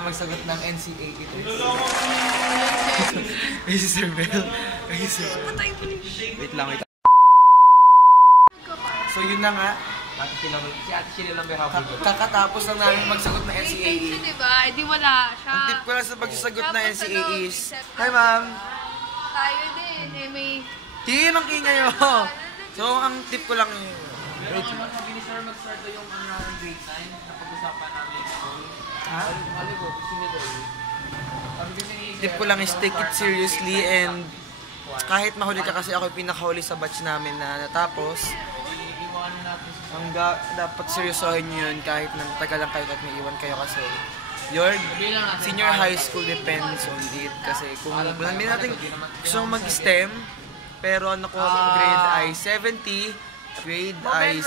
Magsagot ng NCAA test. Ay, si Sir Bell. Ay, Sir Bell. Wait lang, wait. So, yun na nga. Si Ate Sheila lang may habol. Kakatapos lang namin magsagot ng NCAA. Diba? Hindi wala siya. Ang tip ko lang sa magsasagot ng NCAA is, hi ma'am. Tayo din. May... Yun ang ingay mo. So, ang tip ko lang yun. Pero sabi ni Sir, mag-start yung grade 9 na pag-usapan namin. Ha? Tip ko lang is take it seriously and kahit mahuli ka kasi ako yung pinakahuli sa batch namin na natapos, dapat seryosohin nyo yun kahit tagal lang kayo at may iwan kayo kasi your senior high school depends on it kasi kung may natin gusto mag-STEM pero nakuha mong grade ay 70, grade ay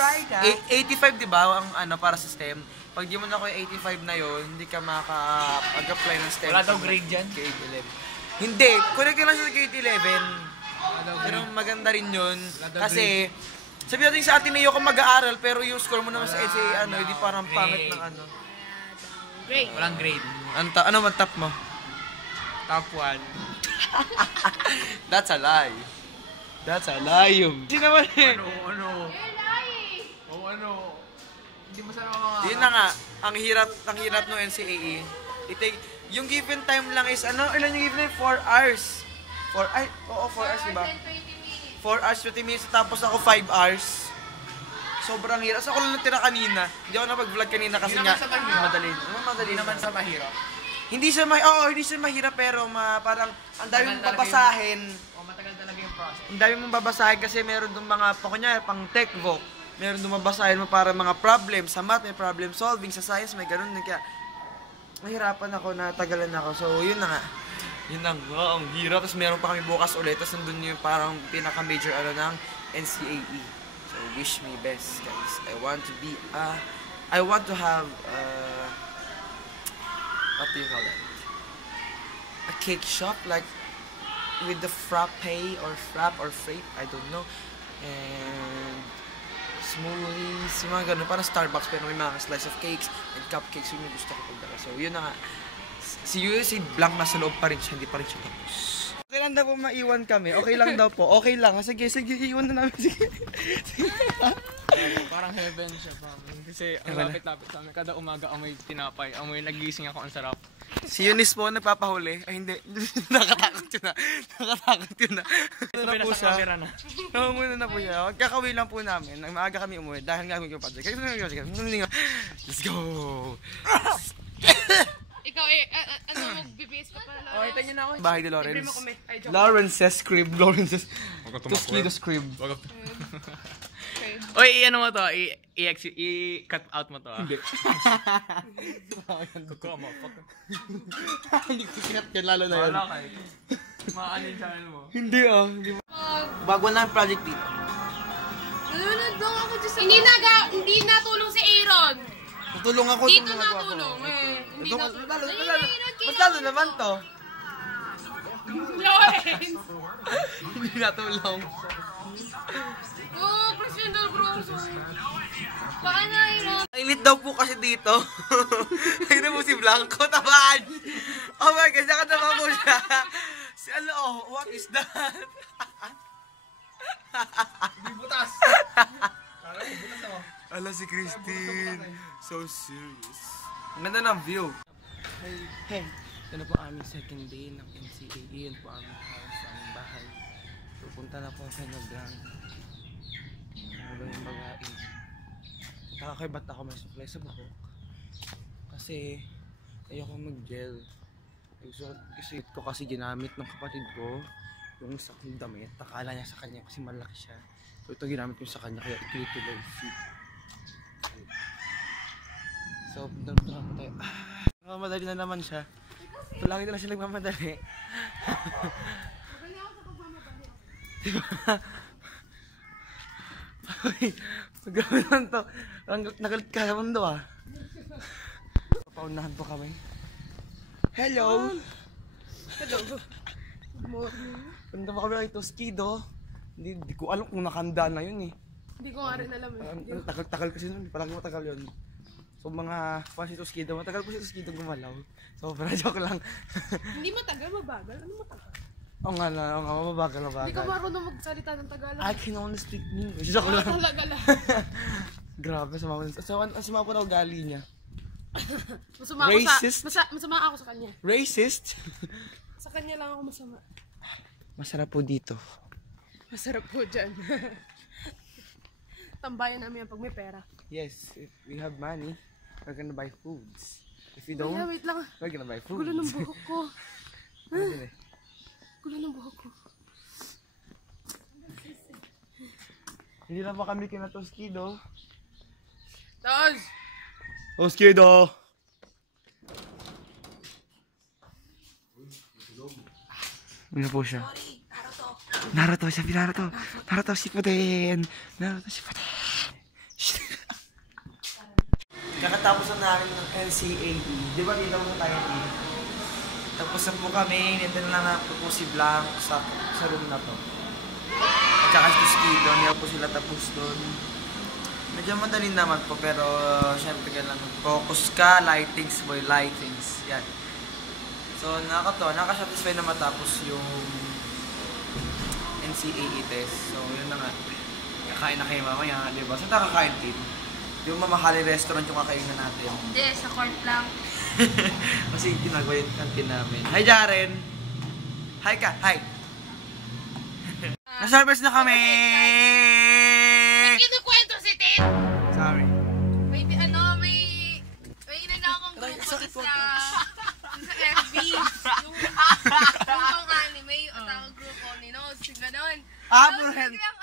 85 diba ang para sa STEM. Pag di mo na ko yung 85 na yun, hindi ka makaka-apply ng STEM. Wala daw grade dyan? Grade 11. Hindi, connect ka lang sa grade 11. Pero maganda rin yun. Kasi, sabi natin sa Ateneo kung mag-aaral, pero yung score mo naman sa essay, hindi parang pangit ng Grade. Walang grade. Ano man top mo? Top 1. That's a lie. That's a lie yun. Hindi naman eh. Ano? Ano? Hindi masarap mga... Yun na nga, ang hirap ng NCAA. Yung given time lang is, ilan yung given time? 4 hours. 4 hours, diba? 4 hours, 20 minutes, tapos ako 5 hours. Sobrang hirap. So, ako lang natira kanina. Hindi ako napag-vlog kanina kasi nga, madali. Hindi naman sa mahirap. Hindi siya mahirap, pero parang ang dami mong babasahin. Matagal talaga yung process. Ang dami mong babasahin kasi meron doon mga, kunyari, pang tech voc. Meron dumabasahin mo para mga problem. Sa math, may problem solving. Sa science, may ganun. Kaya, mahirapan ako, natagalan ako. So, yun na nga. Yun na nga, ang hirap. Tapos meron pa kami bukas ulit. Tapos nandun yung parang pinaka-major ng NCAE. So, wish me best, guys. I want to have, what do you call that? A cake shop, like, with the frappe or frappe or frappe, I don't know. And smoothies, yung mga ganun, parang Starbucks pero may mga slice of cakes and cupcakes, yun yung gusto ko pagdala. So yun na nga, si Blanc nasa loob pa rin siya, hindi pa rin siya tapos. Okay lang daw po maiwan kami, okay lang daw po, okay lang, sige, iwan na namin, sige. Parang heaven siya pa. Kasi ang lapit-lapit sa amin, kada umaga amoy tinapay, amoy nagising ako, ang sarap. Si Eunice po nagpapahuli, ay hindi, nakatakot yun na. Ano na po siya? Muna na po siya. Kakawi lang po namin. Maaga kami umuwi dahil nga yung project. Let's go! Ikaw mag-BBS pa pala. Oh, ito nyo na ako. Bahay ni Lawrence. Lawrence's crib. Lawrence's Tuskido's crib. Oy, ano mo to? I-cut out mo to. Hindi. Kuko mo. Hindi ko sinat yan, lalo na yan. Wala kayo. Maanin sa ano mo. Hindi bago na ang project dito. Nanonood lang ako dyan sa... Hindi natulong si Aaron. Natulong ako. Dito natulong Hindi natulong. Mas lalo naman to. Lawrence! Hindi natulong. Oh, professional bronze. Baka na, Aaron. Init daw po kasi dito. Ayun mo si Blanco, tabaan. Oh my God, nakataba po siya. What is that? Hindi butas. Butas ako. Ala si Christine. So serious. Ang ganda ng view. Hey, ito na po aming second day ng NCAA. Yan po aming house, aming bahay. Pupunta na po kay Blanc. Ano ba yung bagain? Kaya ba't ako may supply sa buhok? Kasi ayoko mag-gel. Gusto ko kasi ginamit ng kapatid ko yung sa damit. Akala niya sa kanya kasi malaki siya. So ito ginamit ko sa kanya kaya ito low fit. So punta na po tayo. Nagmamadali na naman siya. Palagi na lang siya nagmamadali. Magaling ako sa pagmamadali. Diba? Uy, magawin lang to. Nagalit ka naman do ah. Paunahan po kami. Hello! Hello. Good morning. Punta pa kami kay Toskido. Hindi ko alam kung nakanda na yun eh. Hindi ko nga rin alam eh. Tagal kasi nun, palagi matagal yun. So mga fans si Toskido, matagal po si Toskido gumalaw. So para joke lang. Hindi matagal, mabagal. Ano matagal? Oo nga na, oo nga, mabagal. Hindi ka marunong magsalita ng Tagalog. I can only speak English. Joke lang. Talaga lang. Grabe, sumama po na ugali niya. Masama ako Racist? masama ako sa kanya. Racist? Sa kanya lang ako masama. Masarap po dito. Masarap po dyan. Tambayan namin yan pag may pera. Yes, if we have money, we're gonna buy foods. If we Kuya, don't, wait lang. we're gonna buy foods. Gulo ng buhok ko. Ano din eh? Gulo ng buhok ko. Hindi na pa kami kina Toskido. Taz! Toskido! Ano po siya? Naruto siya, Naruto. Naruto si Puten. Naruto si Puten. Kakatapos na namin ng NCAE. Di ba dito mo tayo eh? Tapos na po kami, nandun na po si Blanc sa room na to. At saka si Toskido, hindi po sila tapos doon. Medyo madali naman po, pero syempre kailangan focus ka, lightings boy, lightings. Yan. So nakasatisfy na matapos yung NCAE test. So yun na nga. Kakain na kayo mamaya, di ba? Saan tayo kakain, Tim? Yung mamahaling restaurant yung kakainin natin. Hindi, sa court lang. Kasi ginagawa yung kantin namin. Hi, Jaren! Hi ka! Hi! Na-service na kami! May kinukwento si Tin! Sorry. May inana akong grupo sa FB. Yung pang anime, tawag grupo ni Nose, ganon. Ah, Tapos bro, biglang